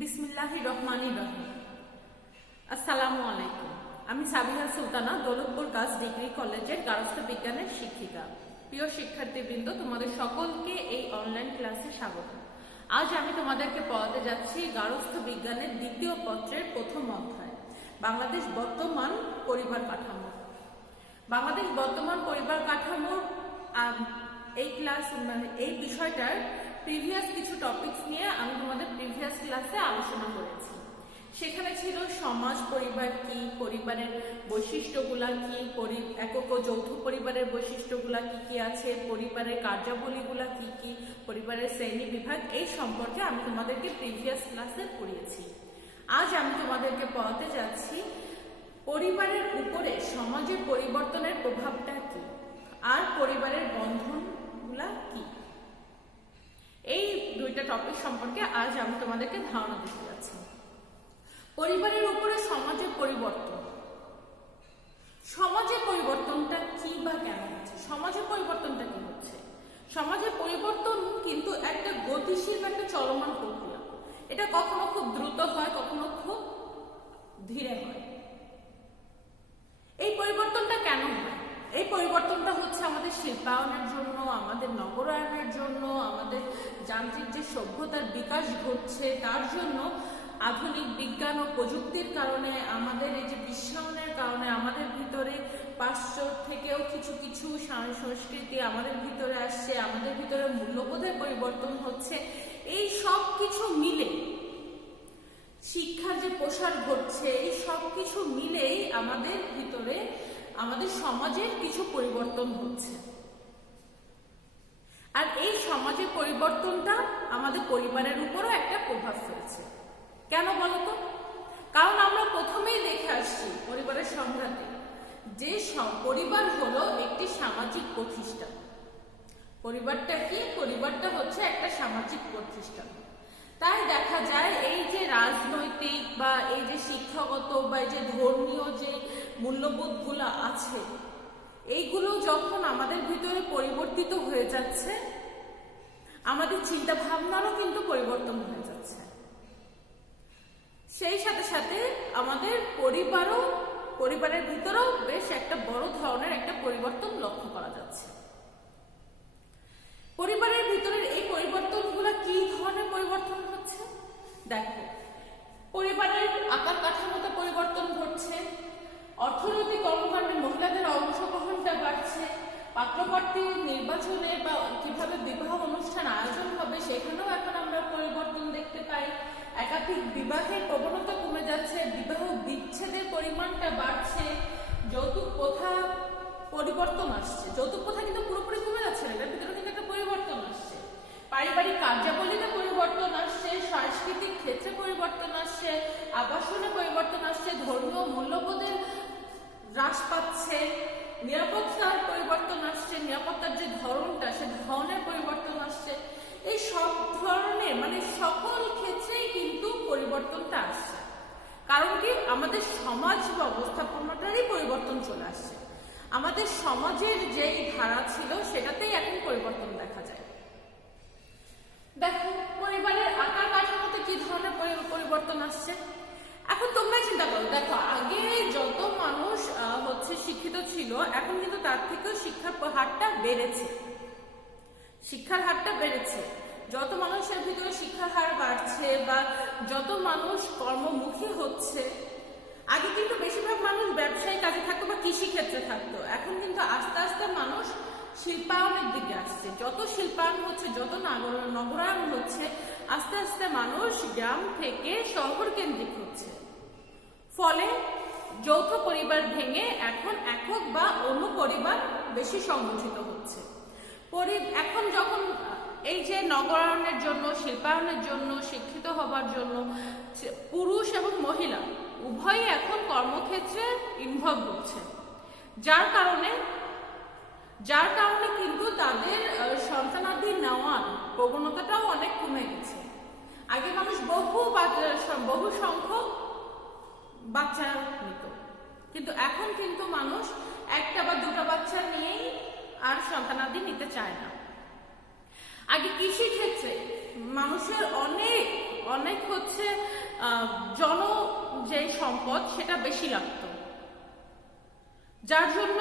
বিসমিল্লাহির রহমানির রহিম। আসসালামু আলাইকুম। আমি সাবিহা সুলতানা, দৌলতপুর গার্লস ডিগ্রি কলেজের গার্হস্থ্য বিজ্ঞানের শিক্ষিকা। প্রিয় শিক্ষার্থীবৃন্দ, তোমাদের সকলকে এই অনলাইন ক্লাসে স্বাগত। আজ আমি তোমাদেরকে পড়াতে যাচ্ছি গার্হস্থ্য বিজ্ঞানের দ্বিতীয় পত্রের প্রথম অধ্যায়, বাংলাদেশ বর্তমান পরিবার কাঠামো। বাংলাদেশ বর্তমান পরিবার কাঠামোর এই বিষয়টার প্রিভিয়াস কিছু টপিকস নিয়ে আমি তোমাদের প্রিভিয়াস ক্লাসে আলোচনা করেছি। সেখানে ছিল সমাজ পরিবার কি, পরিবারের বৈশিষ্ট্যগুলা কি, একক ও যৌথ পরিবারের বৈশিষ্ট্যগুলা কি কি আছে, পরিবারের কার্যাবলীগুলা কি কি, পরিবারের শ্রেণী বিভাগ, এই সম্পর্কে আমি তোমাদেরকে প্রিভিয়াস ক্লাসে পড়িয়েছি। আজ আমি তোমাদেরকে পড়াতে যাচ্ছি পরিবারের উপরে সমাজের পরিবর্তনের প্রভাবটা কি আর পরিবারের বন্ধনগুলা কি। এই দুইটা টপিক সম্পর্কে আজ আমি তোমাদেরকে ধারণা দিতে যাচ্ছি। পরিবারের উপরে সমাজের পরিবর্তন। সমাজের পরিবর্তনটা কি বা কেন হচ্ছে? সমাজের পরিবর্তনটা কি হচ্ছে? সমাজের পরিবর্তন কিন্তু একটা গতিশীল, একটা চলমান প্রক্রিয়া। এটা কখনো খুব দ্রুত হয়, কখনো খুব ধীরে হয়। এই পরিবর্তনটা কেন হয়? এই পরিবর্তনটা হচ্ছে আমাদের শিল্পায়নের জন্য, আমাদের নগরায়নের জন্য, আমাদের যান্ত্রিক যে সভ্যতার বিকাশ ঘটছে তার জন্য, আধুনিক বিজ্ঞান ও প্রযুক্তির কারণে, আমাদের এই যে বিশ্বায়নের কারণে আমাদের ভিতরে পাশ্চাত্য থেকেও কিছু কিছু সংস্কৃতি আমাদের ভিতরে আসছে, আমাদের ভিতরে মূল্যবোধের পরিবর্তন হচ্ছে। এই সব কিছু মিলে শিক্ষার যে প্রসার ঘটছে, এই সব কিছু মিলেই আমাদের ভিতরে, আমাদের সমাজের কিছু পরিবর্তন হচ্ছে। আর এই সমাজের পরিবর্তনটা আমাদের পরিবারের উপরও একটা প্রভাব ফেলছে। কেন বলতো? কারণ আমরা প্রথমেই দেখে আসছি পরিবারের সংঘাতে যে পরিবার হলো একটি সামাজিক প্রতিষ্ঠান। পরিবারটা কি? পরিবারটা হচ্ছে একটা সামাজিক প্রতিষ্ঠান। তাই দেখা যায় এই যে রাজনৈতিক বা এই যে শিক্ষাগত বা এই যে ধর্মীয় যে মূল্যবোধগুলো আছে, এইগুলো যখন আমাদের ভিতরে পরিবর্তিত হয়ে যাচ্ছে, আমাদের চিন্তা ভাবনারও কিন্তু পরিবর্তন হয়ে যাচ্ছে। সেই সাথে সাথে আমাদের পরিবারের ভিতরেও বেশ একটা বড় ধরনের একটা পরিবর্তন লক্ষ্য করা যাচ্ছে। পরিবারের ভিতরের এই পরিবর্তনগুলো কি ধরনের পরিবর্তন হচ্ছে? দেখো, পরিবারের আকার কাঠামোতে পরিবর্তন ঘটছে, অর্থনৈতিক কর্মকাণ্ডে মহিলাদের অংশগ্রহণটা বাড়ছে, পাত্রপাত্রী নির্বাচনে বা কিভাবে বিবাহ অনুষ্ঠান আয়োজন হবে সেখানেও এখন আমরা পরিবর্তন দেখতে পাই। একাধিক বিবাহের প্রবণতা কমে যাচ্ছে, বিবাহ বিচ্ছেদের পরিমাণটা বাড়ছে, যৌতুক প্রথা পরিবর্তন আসছে। যৌতুক প্রথা কিন্তু পুরোপুরি কমে যাচ্ছে না, এটার ভিতরে কিন্তু একটা পরিবর্তন আসছে। পারিবারিক কার্যাবলীতে পরিবর্তন আসছে, সাংস্কৃতিক ক্ষেত্রে পরিবর্তন আসছে, আবাসনে পরিবর্তন আসছে, ধর্মীয় মূল্যবোধের হ্রাস পাচ্ছে, নিরাপত্তার পরিবর্তন আসছে, নিরাপত্তার যে ধরনটা সে ধরনের পরিবর্তন আসছে। এই সব ধরনের সকল ক্ষেত্রেই কিন্তু পরিবর্তনটা আসছে। কারণ কি? আমাদের সমাজ ব্যবস্থাপনাটারই পরিবর্তন চলে আসছে। আমাদের সমাজের যেই ধারা ছিল সেটাতেই এখন পরিবর্তন দেখা যায়। দেখো, পরিবারের আকার কাঠামোতে কি ধরনের পরিবর্তন আসছে এখন তোমরা চিন্তা করো। দেখো, আগে যত মানুষ শিক্ষিত ছিল, এখন কিন্তু তার থেকেও শিক্ষার হারটা বেড়েছে। শিক্ষার হারটা বেড়েছে। যত মানুষের ভিতরে শিক্ষার হার বাড়ছে বা যত মানুষ কর্মমুখী হচ্ছে, আগে কিন্তু বেশিরভাগ মানুষ ব্যবসায়ী কাজে থাকতো বা কৃষি ক্ষেত্রে থাকতো, এখন কিন্তু আস্তে আস্তে মানুষ শিল্পায়নের দিকে আসছে। যত শিল্পায়ন হচ্ছে, যত নগরায়ন হচ্ছে, আস্তে আস্তে মানুষ গ্রাম থেকে শহর কেন্দ্রিক হচ্ছে। ফলে যৌথ পরিবার ভেঙে এখন একক বা অন্য পরিবার বেশি সংগঠিত হচ্ছে। এখন যখন এই যে নগরায়নের জন্য, শিল্পায়নের জন্য, শিক্ষিত হবার জন্য পুরুষ এবং মহিলা উভয়ই এখন কর্মক্ষেত্রে ইনভলভ হচ্ছে, যার কারণে কিন্তু তাদের সন্তানাদি নেওয়ার প্রবণতাটাও অনেক কমে গেছে। আগে মানুষ বহু সংখ্যক বাচ্চা নিত, কিন্তু এখন কিন্তু মানুষ একটা বা দুটা বাচ্চা নিয়েই আর সন্তানাদি নিতে চায় না। আগে কৃষি ক্ষেত্রে মানুষের অনেক অনেক হচ্ছে জন যে সম্পদ সেটা বেশি লাগতো, যার জন্য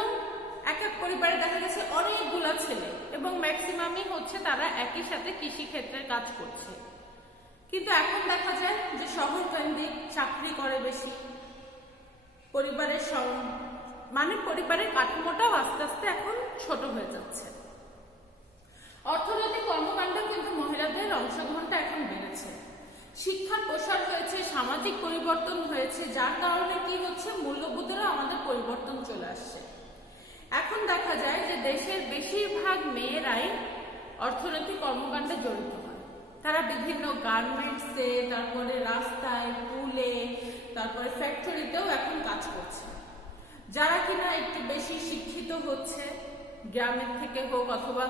এক এক পরিবারে দেখা গেছে অনেকগুলা ছেলে এবং ম্যাক্সিমামই হচ্ছে তারা একই সাথে কৃষি ক্ষেত্রের কাজ করছে। কিন্তু এখন দেখা যায় যে শহর কেন্দ্রিক চাকরি করে বেশি, পরিবারের পরিবারের কাঠামোটাও আস্তে আস্তে এখন ছোট হয়ে যাচ্ছে। অর্থনৈতিক কর্মকাণ্ডে কিন্তু মহিলাদের অংশগ্রহণটা এখন বেড়েছে, শিক্ষার প্রসার হয়েছে, সামাজিক পরিবর্তন হয়েছে, যার কারণে কি হচ্ছে মূল্যবোধেরও আমাদের পরিবর্তন চলে আসছে। এখন দেখা যায় যে দেশের বেশিরভাগ মেয়েরাই অর্থনৈতিক কর্মকাণ্ডে জড়িত হয়। তারা বিভিন্ন গার্মেন্টসে, তারপরে রাস্তায়, পুলে, তারপরে ফ্যাক্টরিতেও এখন কাজ করছে। যারা কিনা একটু বেশি শিক্ষিত হচ্ছে, গ্রামের থেকে হোক অথবা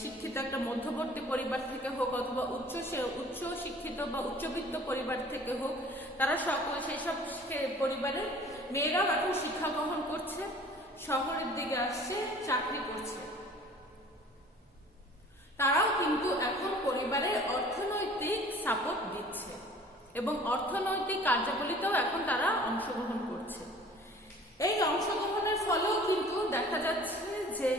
শিক্ষিত একটা মধ্যবর্তী পরিবার থেকে হোক অথবা উচ্চ শিক্ষিত বা উচ্চবিত্ত পরিবার থেকে হোক, তারা সেসব পরিবারের মেয়েরাও এখন শিক্ষা গ্রহণ করছে, শহরের দিকে আসছে, চাকরি করছে। তারাও কিন্তু এখন পরিবারের অর্থনৈতিক সাপোর্ট দিচ্ছে এবং অর্থনৈতিক কার্যাবলীতেও এখন তারা অংশগ্রহণ করছে। এই অংশগ্রহণের ফলেও কিন্তু দেখা যাচ্ছে যে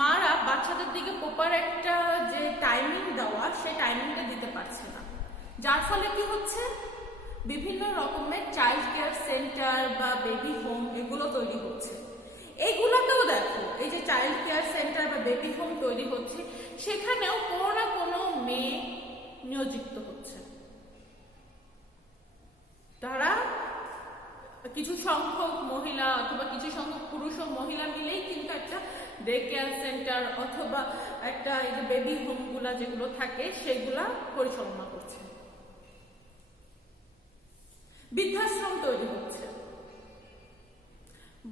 মারা বাচ্চাদের দিকে প্রপার একটা যে টাইমিং দেওয়া, সেই টাইমিংটা দিতে পারছে না, যার ফলে কি হচ্ছে বিভিন্ন রকমের চাইল্ড কেয়ার সেন্টার বা বেবি হোম এগুলো তৈরি হচ্ছে। এইগুলোতেও দেখো এই যে চাইল্ড কেয়ার সেন্টার বা বেবি হোম তৈরি হচ্ছে, সেখানেও কোনো না কোনো মেয়ে নিয়োজিত হচ্ছে। তারা কিছু সংখ্যক মহিলা অথবা কিছু সংখ্যক পুরুষ ও মহিলা মিলেই কিন্তু একটা ডে কেয়ার সেন্টার অথবা একটা এই যে বেবি হোমগুলা যেগুলো থাকে সেগুলা পরিচালনা করছে। বৃদ্ধাশ্রম তৈরি হচ্ছে,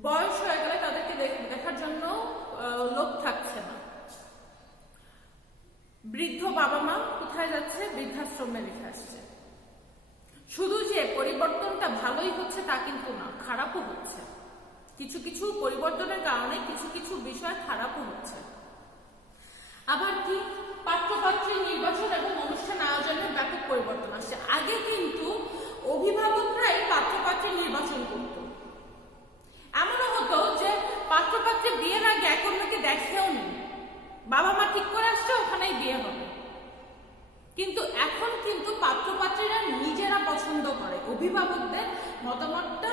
বয়স হয়ে গেলে তাদেরকে দেখার জন্য লোক থাকছে না। বৃদ্ধ বাবা মা কোথায় যাচ্ছে? বৃদ্ধাশ্রমে রেখে আসছে। শুধু যে পরিবর্তনটা ভালোই হচ্ছে তা কিন্তু না, খারাপও হচ্ছে। কিছু কিছু পরিবর্তনের কারণে কিছু কিছু বিষয় খারাপও হচ্ছে। আবার কি পাত্রপাত্রী নির্বাচন এবং অনুষ্ঠান আয়োজনের ব্যাপক পরিবর্তন আসছে। আগে কিন্তু অভিভাবকরাই পাত্রপাত্রী নির্বাচন করত। এমনও হতো যে পাত্রপাত্রী বিয়ের আগে এক অন্যকে দেখেও নেই, বাবা মা ঠিক করে আসছে ওখানেই বিয়ে হবে। কিন্তু এখন কিন্তু পাত্রপাত্রীরা নিজেরা পছন্দ করে, অভিভাবকদের মতামতটা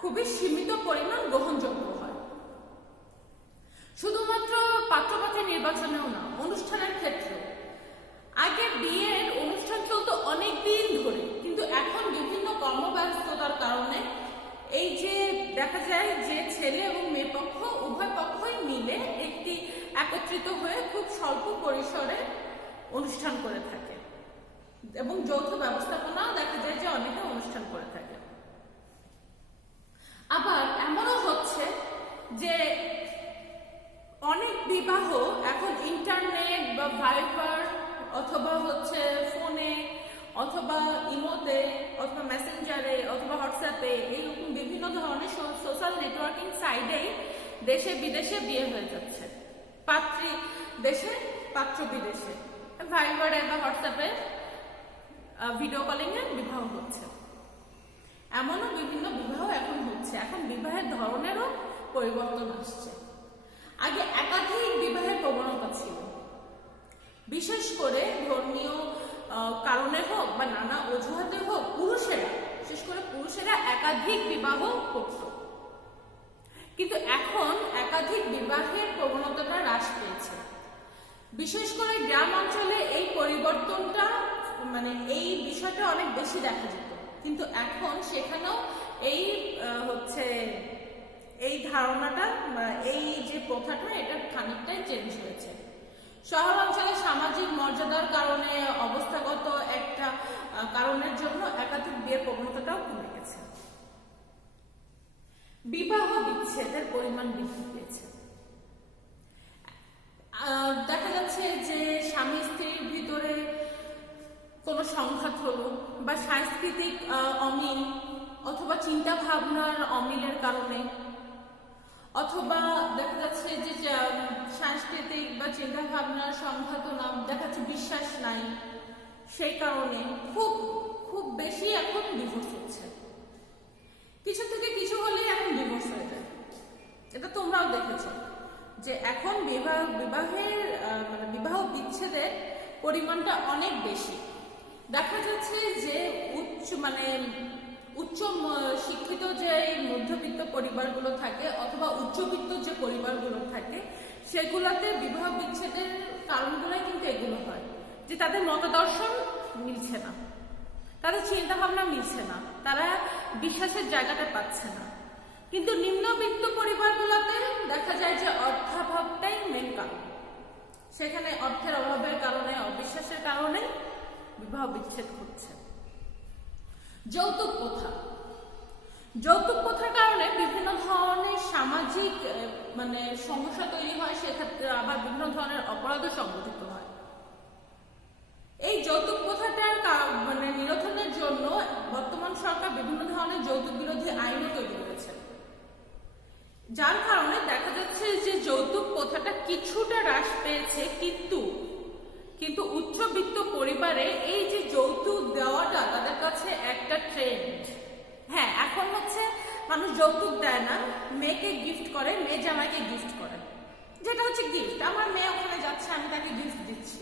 খুবই সীমিত পরিমাণ গ্রহণযোগ্য হয়। শুধুমাত্র পাত্রপাত্রী নির্বাচনেও না, অনুষ্ঠানের ক্ষেত্রে আগে বিয়ের অনুষ্ঠান চলতো অনেক দিন ধরে, কিন্তু এখন বিভিন্ন কর্মব্যস্ততার কারণে এই যে দেখা যায় যে ছেলে এবং মেয়ে পক্ষ উভয় পক্ষই মিলে একটি একত্রিত হয়ে খুব স্বল্প পরিসরে অনুষ্ঠান করে থাকে এবং যৌথ ব্যবস্থাপনাও দেখা যায় যে অনেকে অনুষ্ঠান করে থাকে। আবার এমনও হচ্ছে যে অনেক বিবাহ এখন ইন্টারনেট বা ভাইবার অথবা হচ্ছে ফোনে অথবা ইমোতে অথবা মেসেঞ্জারে অথবা হোয়াটসঅ্যাপে এইরকম বিভিন্ন ধরনের সোশ্যাল নেটওয়ার্কিং সাইটেই দেশে বিদেশে বিয়ে হয়ে যাচ্ছে। পাত্রী দেশে, পাত্র বিদেশে, ভাইবারে বা হোয়াটসঅ্যাপে ভিডিও কলিং এ বিবাহ হচ্ছে। এমনও বিভিন্ন বিবাহ এখন হচ্ছে। এখন বিবাহের ধরনেরও পরিবর্তন আসছে। আগে একাধিক বিবাহের প্রবণতা ছিল, বিশেষ করে ধর্মীয় কারণে হোক বা নানা অজুহাতে হোক বিশেষ করে পুরুষেরা একাধিক বিবাহ করত। কিন্তু এখন একাধিক বিবাহের প্রবণতাটা হ্রাস পেয়েছে। বিশেষ করে গ্রাম অঞ্চলে এই পরিবর্তনটা এই বিষয়টা অনেক বেশি দেখা যেত, কিন্তু এখন সেখানেও এই ধারণাটা এই যে প্রথাটা এটা খানিকটাই চেঞ্জ হয়েছে। শহর অঞ্চলে সামাজিক মর্যাদার কারণে অবস্থাগত একটা কারণের জন্য একাধিক বিয়ের প্রবণতাটাও কমে গেছে। বিবাহ বিচ্ছেদের পরিমাণ বৃদ্ধি পেয়েছে। দেখা যাচ্ছে যে স্বামী স্ত্রীর ভিতরে কোনো সংঘাত হলো বা সাংস্কৃতিক অমিল অথবা চিন্তা ভাবনার অমিলের কারণে, অথবা দেখা যাচ্ছে যে সাংস্কৃতিক বা চিন্তা ভাবনার সংঘাত না, দেখা যাচ্ছে বিশ্বাস নাই, সেই কারণে খুব খুব বেশি এখন ডিভোর্স হচ্ছে। কিছু থেকে কিছু হলেই এখন ডিভোর্স হয়ে যায়। এটা তোমরাও দেখেছো যে এখন বিবাহ বিচ্ছেদের পরিমাণটা অনেক বেশি। দেখা যাচ্ছে যে উচ্চ শিক্ষিত যে মধ্যবিত্ত পরিবারগুলো থাকে অথবা উচ্চবিত্ত যে পরিবারগুলো থাকে সেগুলোতে বিবাহ বিচ্ছেদের কারণগুলোই কিন্তু এগুলো হয় যে তাদের মতদর্শন মিলছে না, তাদের চিন্তা ভাবনা মিলছে না, তারা বিশ্বাসের জায়গাটা পাচ্ছে না। কিন্তু নিম্নবিত্ত পরিবারগুলোতে দেখা যায় যে অর্থাভাবটাই মেন কারণ। সেখানে অর্থের অভাবের কারণে, অবিশ্বাসের কারণে বিবাহ বিচ্ছেদ হচ্ছে। যৌতুক প্রথার কারণে বিভিন্ন ধরনের সামাজিক সমস্যা তৈরি হয়, সেক্ষেত্রে আবার বিভিন্ন ধরনের অপরাধও সংঘটিত হয়। এই যৌতুক প্রথাটার নিরসনের জন্য বর্তমান সরকার বিভিন্ন ধরনের যৌতুক বিরোধী আইনও তৈরি করেছে, যার কারণে দেখা যাচ্ছে যে যৌতুক প্রথাটা কিছুটা হ্রাস পেয়েছে। কিন্তু উচ্চবিত্ত পরিবারে এই যে যৌতুক দেওয়াটা তাদের কাছে একটা ট্রেন্ড। হ্যাঁ, এখন হচ্ছে মানুষ যৌতুক দেয় না, মেয়েকে গিফট করে, মেয়ে জামাইকে গিফট করে, যেটা হচ্ছে গিফট। আমার মেয়ে ওখানে যাচ্ছে, আমি তাকে গিফট দিচ্ছি,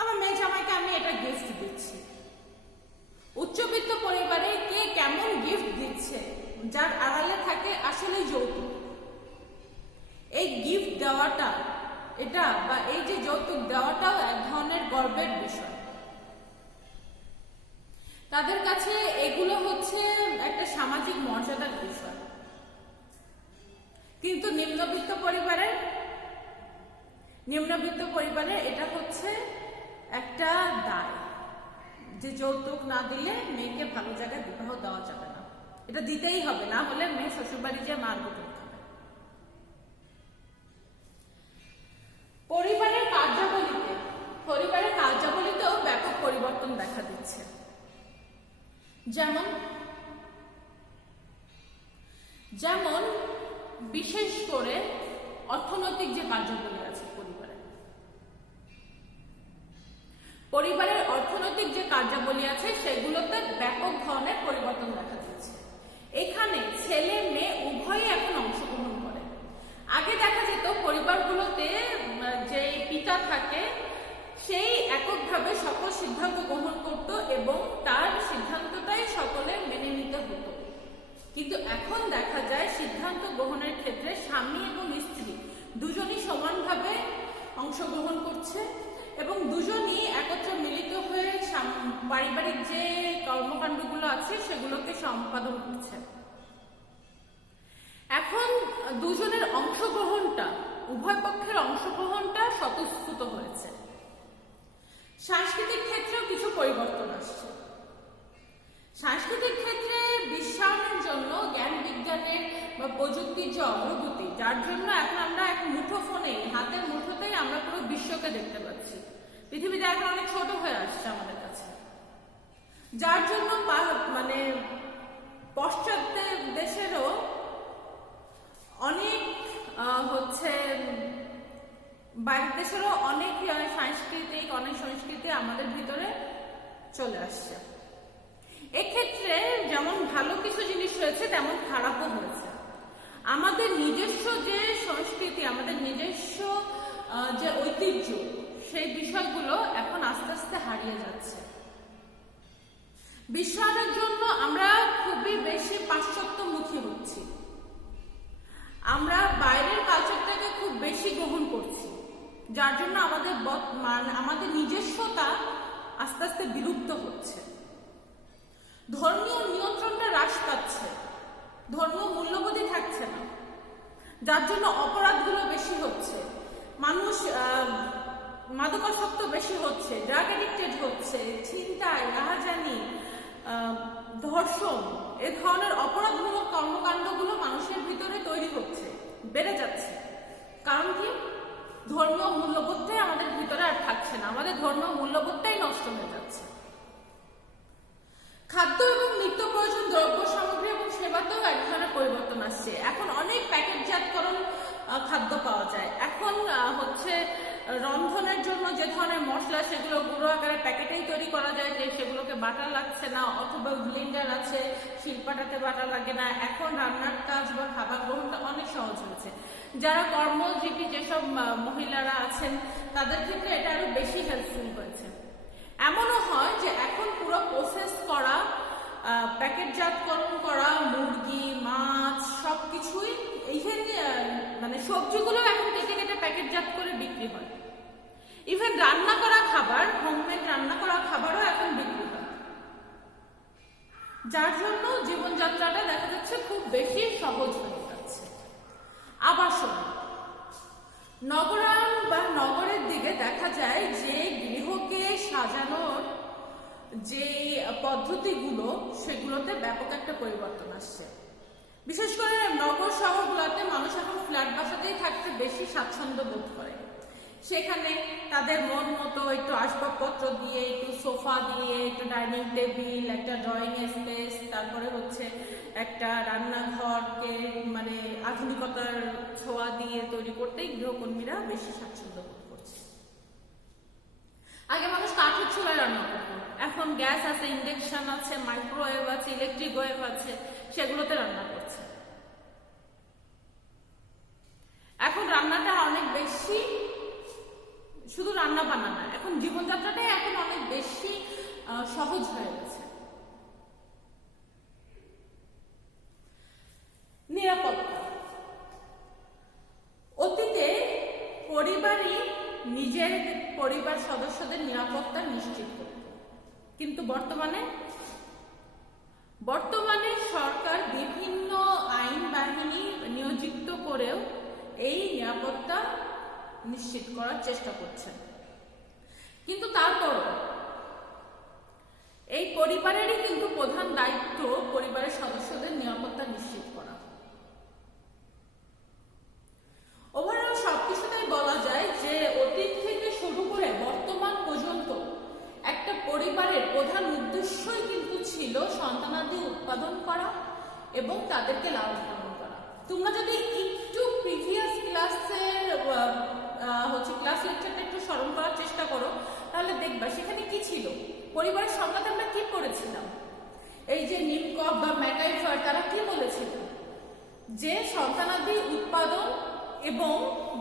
আমার মেয়ে জামাইকে আমি এটা গিফট দিচ্ছি। উচ্চবিত্ত পরিবারে কে কেমন গিফট দিচ্ছে যার আড়ালে থাকে আসলে যৌতুক। এই গিফট দেওয়াটা এই যে যৌতুক দেওয়াটাও এক ধরনের গর্বের বিষয়। তাদের কাছে এগুলো হচ্ছে একটা সামাজিক মর্যাদার বিষয়। কিন্তু নিম্নবিত্ত পরিবারে এটা হচ্ছে একটা দায় যে যৌতুক না দিলে মেয়েকে ভালো জায়গায় বিবাহ দেওয়া যাবে না, এটা দিতেই হবে, না হলে মেয়ে শ্বশুরবাড়ি যে মার গুটো খাবে। পরিবারের কার্যাবলীতেও ব্যাপক পরিবর্তন দেখা দিচ্ছে। যেমন বিশেষ করে অর্থনৈতিক যে কার্যাবলী আছে, পরিবারের অর্থনৈতিক যে কার্যাবলী আছে সেগুলোতে ব্যাপক ধরনের পরিবর্তন দেখা যাচ্ছে। এখানে ছেলে মেয়ে উভয়ই এখন অংশগ্রহণ করে। আগে দেখা যেত পরিবারগুলোতে যে পিতা থাকে সেই এককভাবে সকল সিদ্ধান্ত গ্রহণ করত এবং তার সিদ্ধান্তটাই সকলে মেনে নিতে হতো। কিন্তু এখন দেখা যায় সিদ্ধান্ত গ্রহণের ক্ষেত্রে স্বামী এবং স্ত্রী দুজনই সমানভাবে অংশগ্রহণ করছে এবং দুজনই একত্রে মিলিত হয়ে পারিবারিক যে কর্মকাণ্ডগুলো আছে সেগুলোকে সম্পাদন করছে। এখন দুজনের উভয় পক্ষের অংশগ্রহণটা স্বতঃস্ফূর্ত হয়েছে। সাংস্কৃতিক ক্ষেত্রেও কিছু পরিবর্তন আসছে। সাংস্কৃতিক ক্ষেত্রে বিশ্বায়নের জন্য জ্ঞান বিজ্ঞানের বা প্রযুক্তির যে অগ্রগতি, যার জন্য এখন আমরা এক হাতের মুঠোতেই আমরা পুরো বিশ্বকে দেখতে পাচ্ছি। পৃথিবীতে এখন অনেক ছোট হয়ে আসছে আমাদের কাছে, যার জন্য পশ্চাৎ দেশেরও অনেক বাইরের দেশেরও অনেক সংস্কৃতি আমাদের ভিতরে চলে আসছে। এক্ষেত্রে যেমন ভালো কিছু জিনিস হয়েছে তেমন খারাপও হয়েছে। আমাদের নিজস্ব যে সংস্কৃতি, আমাদের নিজস্ব যে ঐতিহ্য, সেই বিষয়গুলো এখন আস্তে আস্তে হারিয়ে যাচ্ছে। বিশ্বায়নের জন্য আমরা খুবই বেশি পাশ্চাত্যমুখী হচ্ছি, আমরা বাইরের কালচারটাকে খুব বেশি গ্রহণ করছি, যার জন্য আমাদের নিজস্বতা আস্তে আস্তে বিলুপ্ত হচ্ছে। ধর্মীয় নিয়ন্ত্রণটা হ্রাস পাচ্ছে, ধর্মীয় মূল্যবোধই থাকছে না, যার জন্য অপরাধগুলো বেশি হচ্ছে, মানুষ মাদকাসক্ত বেশি হচ্ছে, ড্রাগ এডিক্টেড হচ্ছে, ছিনতাই, রাহাজানি, ধর্ষণ, এ ধরনের অপরাধমূলক কর্মকাণ্ডগুলো মানুষের ভিতরে তৈরি হচ্ছে, বেড়ে যাচ্ছে। কারণ কি? ধর্মীয় মূল্যবোধটাই আমাদের ভিতরে আর থাকছে না, আমাদের ধর্মীয় মূল্যবোধটাই নষ্ট হয়ে যাচ্ছে। খাদ্য এবং নিত্য প্রয়োজন দ্রব্য সামগ্রী এবং সেবাতেও এক ধরনের পরিবর্তন আসছে। এখন অনেক প্যাকেটজাতকরণ খাদ্য পাওয়া যায়। এখন রন্ধনের জন্য যে ধরনের মশলা সেগুলো গুঁড়ো আকারে প্যাকেটেই তৈরি করা যায়, যে সেগুলোকে বাটা লাগছে না, অথবা ব্লেন্ডার আছে শিলপাটাতে বাটা লাগে না। এখন রান্নার কাজ বা খাবার গ্রহণটা অনেক সহজ হয়েছে। যারা কর্মজীবী যেসব মহিলারা আছেন তাদের ক্ষেত্রে এটা আরো বেশি হেল্পফুল হয়েছে। এমনও হয় যে এখন পুরো প্রসেস করা, প্যাকেটজাতকরণ করা মুরগি, মাছ সবকিছুই এইখানে, মানে সবজিগুলো এখন কেটে কেটে প্যাকেটজাত করে বিক্রি হয়। ইভেন রান্না করা খাবার, হোমমেড রান্না করা খাবারও এখন বিক্রি হয়, যার জন্য জীবনযাত্রাটা দেখা যাচ্ছে খুব বেশি সহজ হয়ে যাচ্ছে। আবাসন, নগরায়ণ বা নগরের দিকে দেখা যায় যে গৃহকে সাজানোর যে পদ্ধতিগুলো সেগুলোতে ব্যাপক একটা পরিবর্তন আসছে। বিশেষ করে নগর শহরগুলোতে মানুষ এখন ফ্ল্যাট বাসাতেই থাকতে বেশি স্বাচ্ছন্দ্য বোধ করে। সেখানে তাদের মন মতো একটু আসবাবপত্র দিয়ে, একটু সোফা দিয়ে, একটু ডাইনিং টেবিল, একটা ড্রয়িং স্পেস, তারপরে হচ্ছে একটা রান্নাঘরকে মানে আধুনিকতার ছোঁয়া দিয়ে তৈরি করতেই গৃহকর্মীরা বেশি স্বাচ্ছন্দ্য বোধ করছে। আগে মানুষ কাঠের চুলায় রান্না করতো, এখন গ্যাস আছে, ইন্ডাকশন আছে, মাইক্রোওয়েভ আছে, ইলেকট্রিক ওয়েভ আছে, সেগুলোতে রান্না করছে। এখন রান্নাটা অনেক বেশি, শুধু রান্না বান্না না, এখন জীবনযাত্রাটাই এখন অনেক বেশি সহজ হয়ে গেছে। নিরাপত্তা, অতীতে পরিবারই নিজের পরিবার সদস্যদের নিরাপত্তা নিশ্চিত করত, কিন্তু বর্তমানে সরকার বিভিন্ন আইন বাহিনী নিয়োজিত করেও এই নিরাপত্তা নিশ্চিত করার চেষ্টা করছেন। কিন্তু তারপরও এই পরিবারেরই কিন্তু প্রধান দায়িত্ব পরিবারের সদস্যদের নিরাপত্তা নিশ্চিত করা। ওভারঅল সবকিছুতেই বলা যায় যে অতীত থেকে শুরু করে বর্তমান পর্যন্ত একটা পরিবারের প্রধান উদ্দেশ্যই কিন্তু ছিল সন্তানাদি উৎপাদন করা এবং তাদেরকে লালন পালন করা। তোমরা যদি একটু প্রিভিয়াস ক্লাসের ক্লাস লেকচারটা একটু স্মরণ করার চেষ্টা করো, তাহলে দেখবা সেখানে কি ছিল। পরিবারের সংজ্ঞাতে আমরা কি পড়েছিলাম? এই যে নিমকপ বা ম্যাকাইফার তারা কি বলেছিল? যে সন্তানাদি উৎপাদন এবং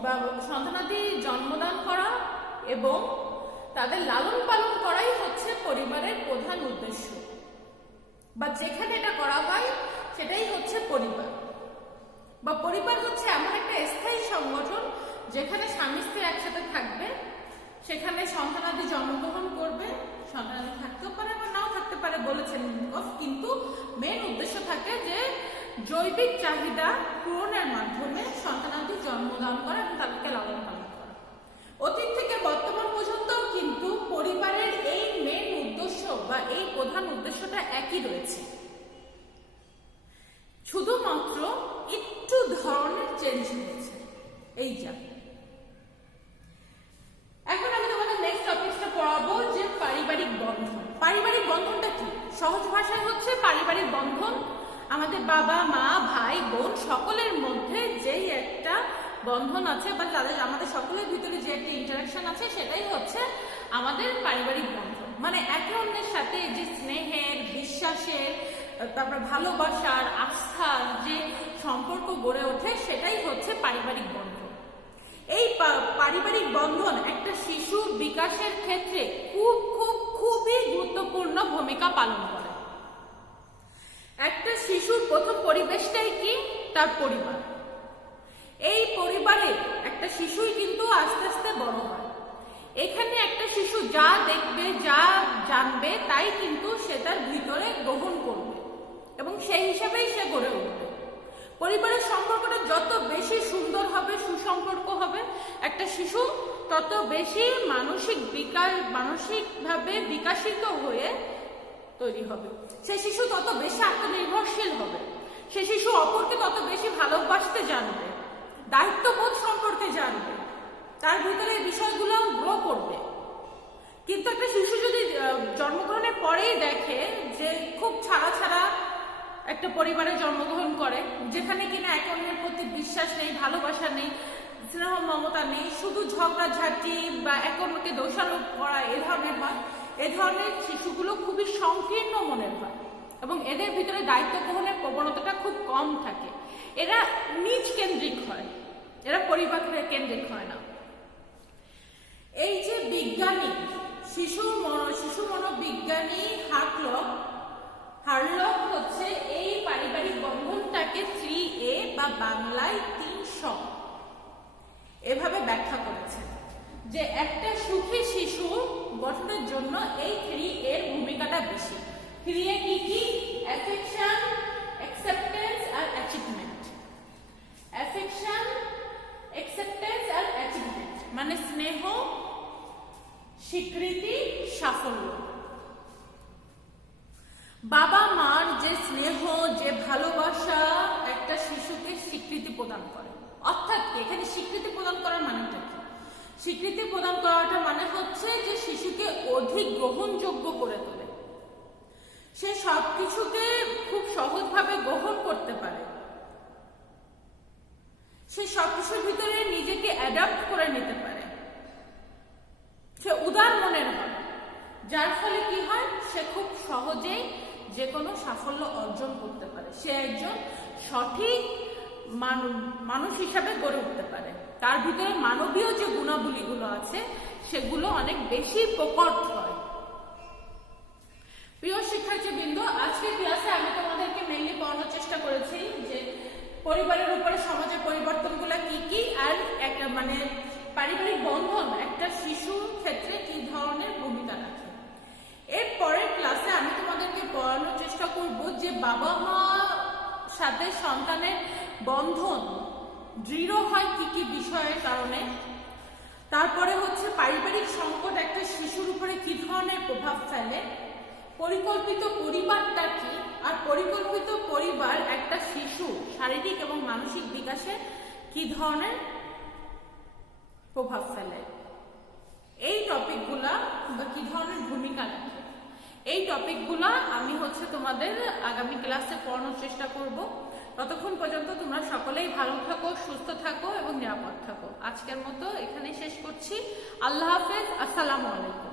বা সন্তানাদি জন্মদান করা এবং তাদের লালন পালন করাই হচ্ছে পরিবারের প্রধান উদ্দেশ্য, বা যেখানে এটা করা হয় সেটাই হচ্ছে পরিবার। বা পরিবার হচ্ছে এমন একটা স্থায়ী সংগঠন যেখানে স্বামী স্ত্রী একসাথে থাকবে, সেখানে সন্তানাদি জন্মগ্রহণ করবে, সন্তানাদি থাকতেও পারে বা নাও থাকতে পারে বলেছেন, কিন্তু মেন উদ্দেশ্য থাকে যে জৈবিক চাহিদা পূরণের মাধ্যমে সন্তানাদি জন্মদান করা এবং তাদেরকে লালন পালন করা। অতীত থেকে বর্তমান পর্যন্ত কিন্তু পরিবারের এই মেন উদ্দেশ্য বা এই প্রধান উদ্দেশ্যটা একই রয়েছে, শুধুমাত্র একটু ধরনের চেঞ্জ হয়েছে। এই যা এখন আমি তোমাদের নেক্সট টপিকটা পড়াবো যে পারিবারিক বন্ধন। পারিবারিক বন্ধনটা কি? সহজ ভাষায় হচ্ছে পারিবারিক বন্ধন আমাদের বাবা মা ভাই বোন সকলের মধ্যে যেই একটা বন্ধন আছে বা আমাদের সকলের ভিতরে যে একটা ইন্টারাকশন আছে সেটাই হচ্ছে আমাদের পারিবারিক বন্ধন। মানে একে অন্যের সাথে যে স্নেহের, বিশ্বাসের, তারপর ভালোবাসার, আস্থার যে সম্পর্ক গড়ে ওঠে সেটাই হচ্ছে পারিবারিক বন্ধন। এই পারিবারিক বন্ধন একটা শিশুর বিকাশের ক্ষেত্রে খুবই গুরুত্বপূর্ণ ভূমিকা পালন করে। একটা শিশুর প্রথম পরিবেশটাই কি? তার পরিবার। এই পরিবারে একটা শিশুই কিন্তু আস্তে আস্তে বড় হয়। এখানে একটা শিশু যা দেখবে, যা জানবে, তাই কিন্তু সে তার ভিতরে গ্রহণ করবে এবং সেই হিসাবেই সে গড়ে উঠবে। পরিবারের সম্পর্কটা যত বেশি সুন্দর হবে, সুসম্পর্ক হবে, একটা শিশু তত বেশি মানসিকভাবে বিকাশিত হয়ে তৈরি হবে। সে শিশু তত বেশি আত্মনির্ভরশীল হবে। সে শিশু অপরকে তত বেশি ভালোবাসতে জানবে, দায়িত্ববোধ সম্পর্কে জানবে, তার ভিতরে এই বিষয়গুলো গ্রো করবে। কিন্তু একটা শিশু যদি জন্মগ্রহণের পরেই দেখে যে খুব ছাড়া একটা পরিবারে জন্মগ্রহণ করে যেখানে কিনা একে অন্যের প্রতি বিশ্বাস নেই, ভালোবাসা নেই, স্নেহ মমতা নেই, শুধু ঝগড়াঝাটি বা একে অন্যকে দোষারোপ করা এ ধরনের হয়। এ ধরনের শিশুগুলো খুবই সংকীর্ণ মনের হয় এবং এদের ভিতরে দায়িত্ব গ্রহণের প্রবণতাটা খুব কম থাকে। এরা নিজ কেন্দ্রিক হয়, এরা পরিবার কেন্দ্রিক হয় না। এই যে বিজ্ঞানী শিশু মনোবিজ্ঞানী হার্লক হচ্ছে এই পারিবারিক বন্ধনটাকে 3A বা বাংলায় 3 এভাবে ব্যাখ্যা করেছে যে একটা সুখী শিশু গঠনের জন্য এই 3A এর ভূমিকাটা বেশি। 3A কি কি? অ্যাফেকশন, অ্যাকসেপ্টেন্স আর অ্যাচিভমেন্ট। অ্যাফেকশন, অ্যাকসেপ্টেন্স আর অ্যাচিভমেন্ট মানে স্নেহ, স্বীকৃতি, সাফল্য। বাবা মার যে স্নেহ, যে ভালোবাসা একটা শিশুকে স্বীকৃতি প্রদান করে। অর্থাৎ এখানে স্বীকৃতি প্রদান করার মানেটা কি? স্বীকৃতি প্রদান করাটা মানে হচ্ছে যে শিশুকে অধিক গ্রহণযোগ্য করে তোলে, সে সবকিছুকে খুব সহজভাবে গ্রহণ করতে পারে, সে সবকিছুর ভিতরে নিজেকে অ্যাডাপ্ট করে নিতে পারে, সে উদার মনের হয়, যার ফলে কি হয় সে খুব সহজেই যে কোনো সাফল্য অর্জন করতে পারে, সে একজন সঠিক মানুষ হিসাবে গড়ে উঠতে পারে, তার ভিতরে মানবীয় যে গুণাবলীগুলো আছে সেগুলো অনেক বেশি প্রকট হয়। প্রিয় শিক্ষার্থীবৃন্দ, আজকের ক্লাসে আমি তোমাদেরকে মেইনলি পড়ানোর চেষ্টা করেছি যে পরিবারের উপরে সমাজের পরিবর্তনগুলো কি কি আর একটা মানে পারিবারিক বন্ধন একটা শিশুর ক্ষেত্রে কি ধরনের ভূমিকা রাখে। এর পরের ক্লাসে আমি তোমাদেরকে পড়ানোর চেষ্টা করব যে বাবা মা সাথে সন্তানের বন্ধন দৃঢ় হয় কি কি বিষয়ের কারণে, তারপরে হচ্ছে পারিবারিক সংকট একটা শিশুর উপরে কি ধরনের প্রভাব ফেলে, পরিকল্পিত পরিবারটা কি আর পরিকল্পিত পরিবার একটা শিশু শারীরিক এবং মানসিক বিকাশে কি ধরনের প্রভাব ফেলে, এই টপিকগুলা বা কি ধরনের ভূমিকা রাখে, এই টপিকগুলা আমি তোমাদের আগামী ক্লাসে পড়ানোর চেষ্টা করব। ততক্ষণ পর্যন্ত তোমরা সকলেই ভালো থাকো, সুস্থ থাকো এবং নিরাপদ থাকো। আজকের মতো এখানেই শেষ করছি। আল্লাহ হাফেজ, আসসালামু আলাইকুম।